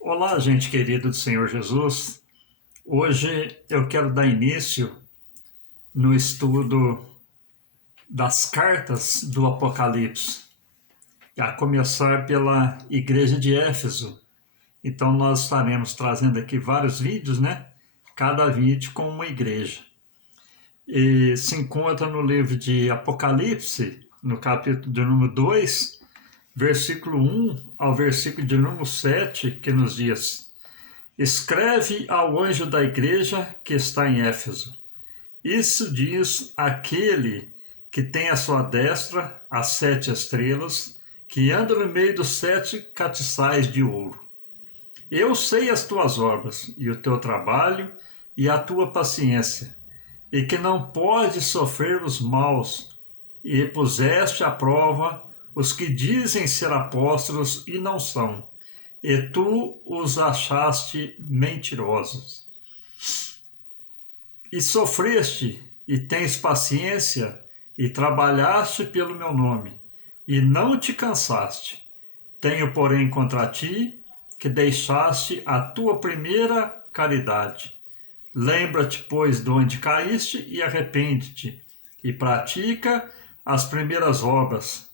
Olá, gente querida do Senhor Jesus. Hoje eu quero dar início no estudo das cartas do Apocalipse, a começar pela igreja de Éfeso. Então nós estaremos trazendo aqui vários vídeos, né? Cada vídeo com uma igreja. E se encontra no livro de Apocalipse, no capítulo de número 2, versículo 1 ao versículo de número 7, que nos diz: Escreve ao anjo da igreja que está em Éfeso. Isso diz aquele que tem à sua destra as 7 estrelas, que anda no meio dos 7 castiçais de ouro. Eu sei as tuas obras, e o teu trabalho, e a tua paciência, e que não podes sofrer os maus, e puseste à prova os que dizem ser apóstolos e não são, e tu os achaste mentirosos. E sofreste, e tens paciência, e trabalhaste pelo meu nome, e não te cansaste. Tenho, porém, contra ti, que deixaste a tua primeira caridade. Lembra-te, pois, de onde caíste, e arrepende-te, e pratica as primeiras obras,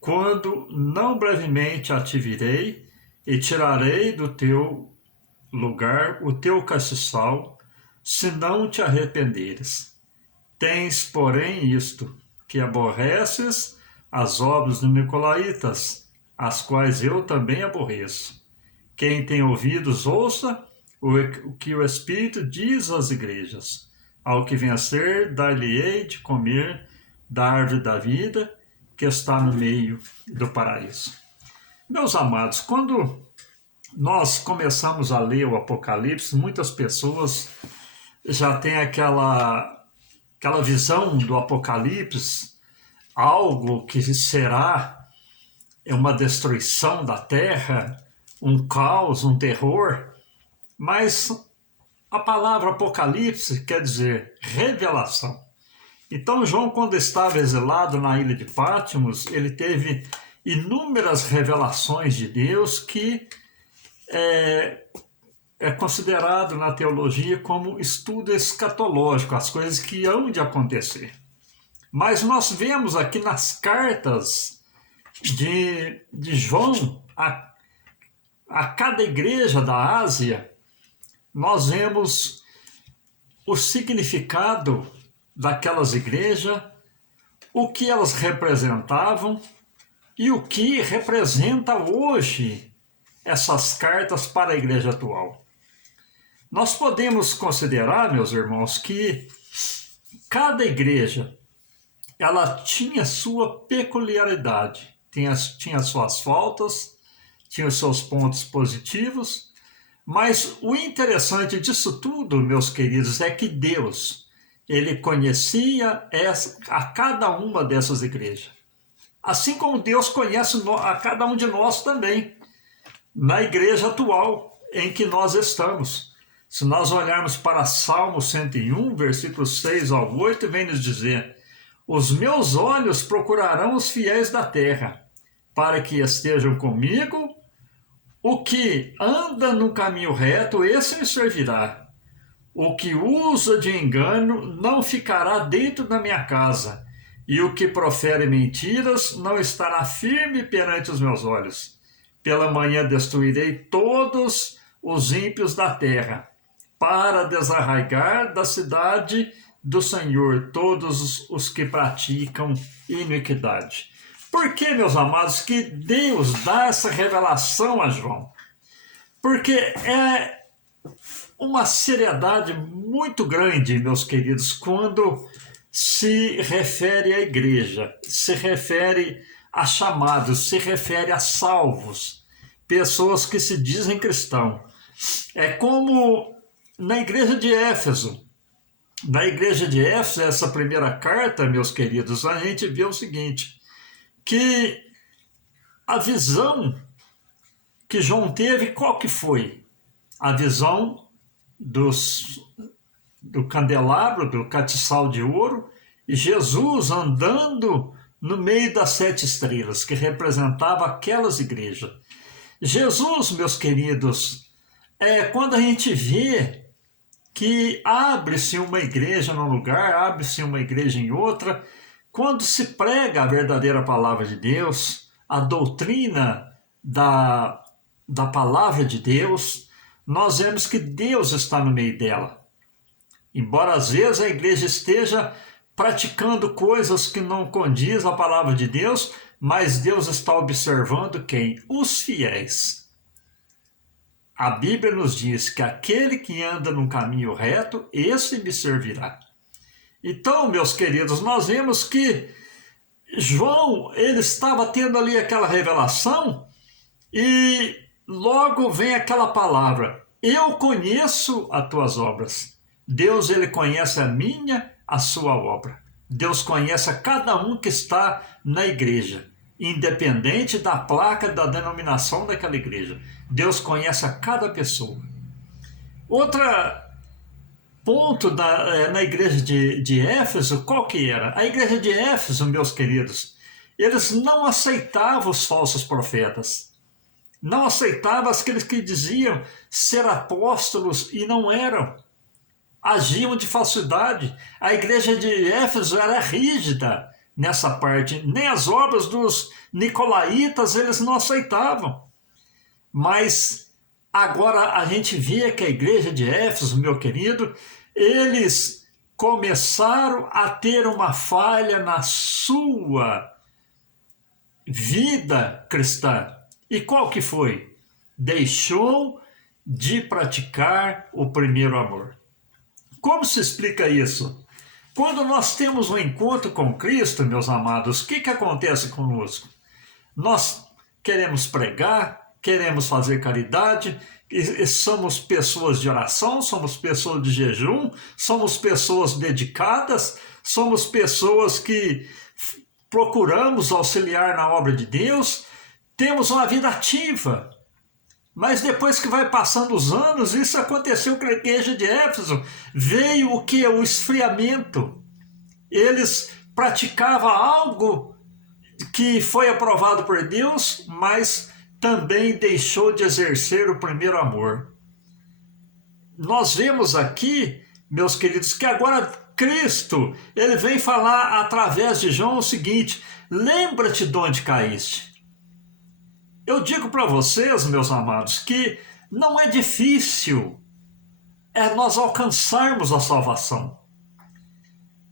quando não brevemente a te virei, e tirarei do teu lugar o teu castiçal, se não te arrependeres. Tens, porém, isto, que aborreces as obras dos nicolaítas, as quais eu também aborreço. Quem tem ouvidos, ouça o que o Espírito diz às igrejas. Ao que vencer, dar-lhe-ei de comer da árvore da vida, que está no meio do paraíso. Meus amados, quando nós começamos a ler o Apocalipse, muitas pessoas já têm aquela visão do Apocalipse, algo que será uma destruição da terra, um caos, um terror, mas a palavra Apocalipse quer dizer revelação. Então João, quando estava exilado na ilha de Patmos, ele teve inúmeras revelações de Deus que é considerado na teologia como estudo escatológico, as coisas que hão de acontecer. Mas nós vemos aqui nas cartas de João a cada igreja da Ásia, nós vemos o significado daquelas igrejas, o que elas representavam e o que representa hoje essas cartas para a igreja atual. Nós podemos considerar, meus irmãos, que cada igreja ela tinha sua peculiaridade, tinha suas faltas, tinha os seus pontos positivos, mas o interessante disso tudo, meus queridos, é que Deus, ele conhecia a cada uma dessas igrejas. Assim como Deus conhece a cada um de nós também, na igreja atual em que nós estamos. Se nós olharmos para Salmo 101, versículos 6 ao 8, vem nos dizer: Os meus olhos procurarão os fiéis da terra, para que estejam comigo. O que anda no caminho reto, esse me servirá. O que usa de engano não ficará dentro da minha casa, e o que profere mentiras não estará firme perante os meus olhos. Pela manhã destruirei todos os ímpios da terra, para desarraigar da cidade do Senhor todos os que praticam iniquidade. Por que, meus amados, que Deus dá essa revelação a João? Porque é uma seriedade muito grande, meus queridos, quando se refere à igreja, se refere a chamados, se refere a salvos, pessoas que se dizem cristãos. É como na igreja de Éfeso. Na igreja de Éfeso, essa primeira carta, meus queridos, a gente vê o seguinte, que a visão que João teve, qual que foi? A visão do candelabro, do castiçal de ouro, e Jesus andando no meio das 7 estrelas, que representava aquelas igrejas. Jesus, meus queridos, é quando a gente vê que abre-se uma igreja num lugar, abre-se uma igreja em outra, quando se prega a verdadeira palavra de Deus, a doutrina da palavra de Deus, nós vemos que Deus está no meio dela. Embora às vezes a igreja esteja praticando coisas que não condiz à palavra de Deus, mas Deus está observando quem? Os fiéis. A Bíblia nos diz que aquele que anda num caminho reto, esse me servirá. Então, meus queridos, nós vemos que João, ele estava tendo ali aquela revelação e logo vem aquela palavra: eu conheço as tuas obras. Deus, ele conhece a minha, a sua obra. Deus conhece a cada um que está na igreja, independente da placa, da denominação daquela igreja. Deus conhece a cada pessoa. Outro ponto na igreja de Éfeso, qual que era? A igreja de Éfeso, meus queridos, eles não aceitavam os falsos profetas. Não aceitavam aqueles que diziam ser apóstolos e não eram. Agiam de falsidade. A igreja de Éfeso era rígida nessa parte. Nem as obras dos nicolaítas eles não aceitavam. Mas agora a gente vê que a igreja de Éfeso, meu querido, eles começaram a ter uma falha na sua vida cristã. E qual que foi? Deixou de praticar o primeiro amor. Como se explica isso? Quando nós temos um encontro com Cristo, meus amados, o que acontece conosco? Nós queremos pregar, queremos fazer caridade, e somos pessoas de oração, somos pessoas de jejum, somos pessoas dedicadas, somos pessoas que procuramos auxiliar na obra de Deus, temos uma vida ativa. Mas depois que vai passando os anos, isso aconteceu com a igreja de Éfeso. Veio o que? O esfriamento. Eles praticavam algo que foi aprovado por Deus, mas também deixou de exercer o primeiro amor. Nós vemos aqui, meus queridos, que agora Cristo, ele vem falar através de João o seguinte: lembra-te de onde caíste. Eu digo para vocês, meus amados, que não é difícil nós alcançarmos a salvação.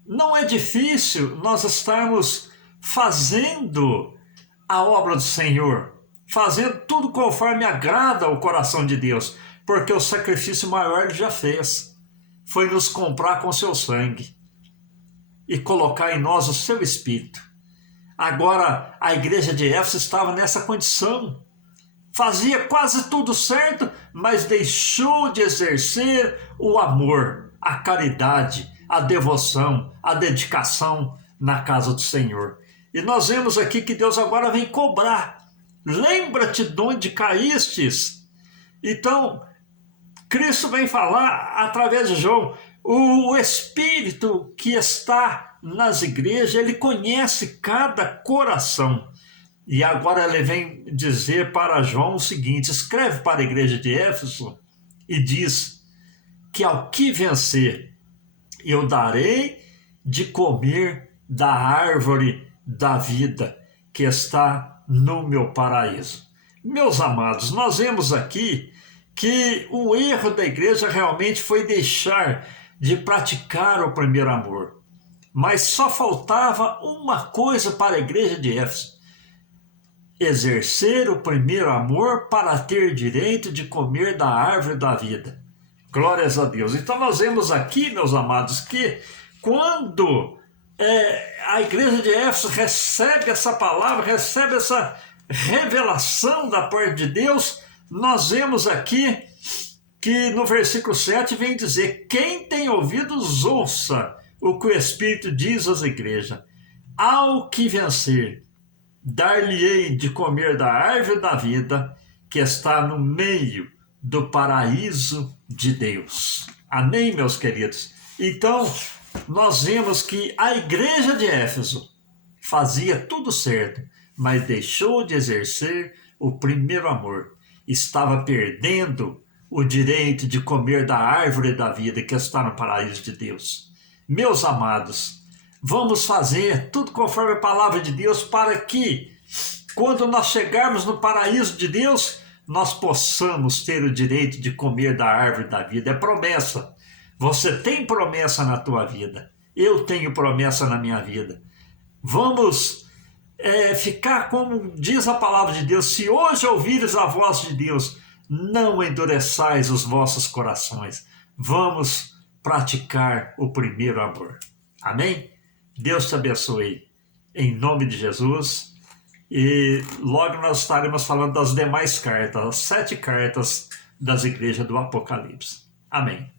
Não é difícil nós estarmos fazendo a obra do Senhor, fazendo tudo conforme agrada ao coração de Deus, porque o sacrifício maior ele já fez. Foi nos comprar com seu sangue e colocar em nós o seu Espírito. Agora, a igreja de Éfeso estava nessa condição. Fazia quase tudo certo, mas deixou de exercer o amor, a caridade, a devoção, a dedicação na casa do Senhor. E nós vemos aqui que Deus agora vem cobrar. Lembra-te de onde caístes. Então, Cristo vem falar através de João. O Espírito que está nas igrejas, ele conhece cada coração. E agora ele vem dizer para João o seguinte: escreve para a igreja de Éfeso e diz que ao que vencer, eu darei de comer da árvore da vida que está no meu paraíso. Meus amados, nós vemos aqui que o erro da igreja realmente foi deixar de praticar o primeiro amor. Mas só faltava uma coisa para a igreja de Éfeso: exercer o primeiro amor para ter direito de comer da árvore da vida. Glórias a Deus. Então nós vemos aqui, meus amados, que quando a igreja de Éfeso recebe essa palavra, recebe essa revelação da parte de Deus, nós vemos aqui que no versículo 7 vem dizer: quem tem ouvidos ouça o que o Espírito diz às igrejas. Ao que vencer, dar-lhe-ei de comer da árvore da vida que está no meio do paraíso de Deus. Amém, meus queridos? Então, nós vemos que a igreja de Éfeso fazia tudo certo, mas deixou de exercer o primeiro amor. Estava perdendo o direito de comer da árvore da vida que está no paraíso de Deus. Meus amados, vamos fazer tudo conforme a palavra de Deus para que, quando nós chegarmos no paraíso de Deus, nós possamos ter o direito de comer da árvore da vida. É promessa. Você tem promessa na tua vida. Eu tenho promessa na minha vida. Vamos ficar como diz a palavra de Deus: se hoje ouvires a voz de Deus, não endureçais os vossos corações. Vamos praticar o primeiro amor. Amém? Deus te abençoe. Em nome de Jesus. E logo nós estaremos falando das demais cartas, as 7 cartas das igrejas do Apocalipse. Amém.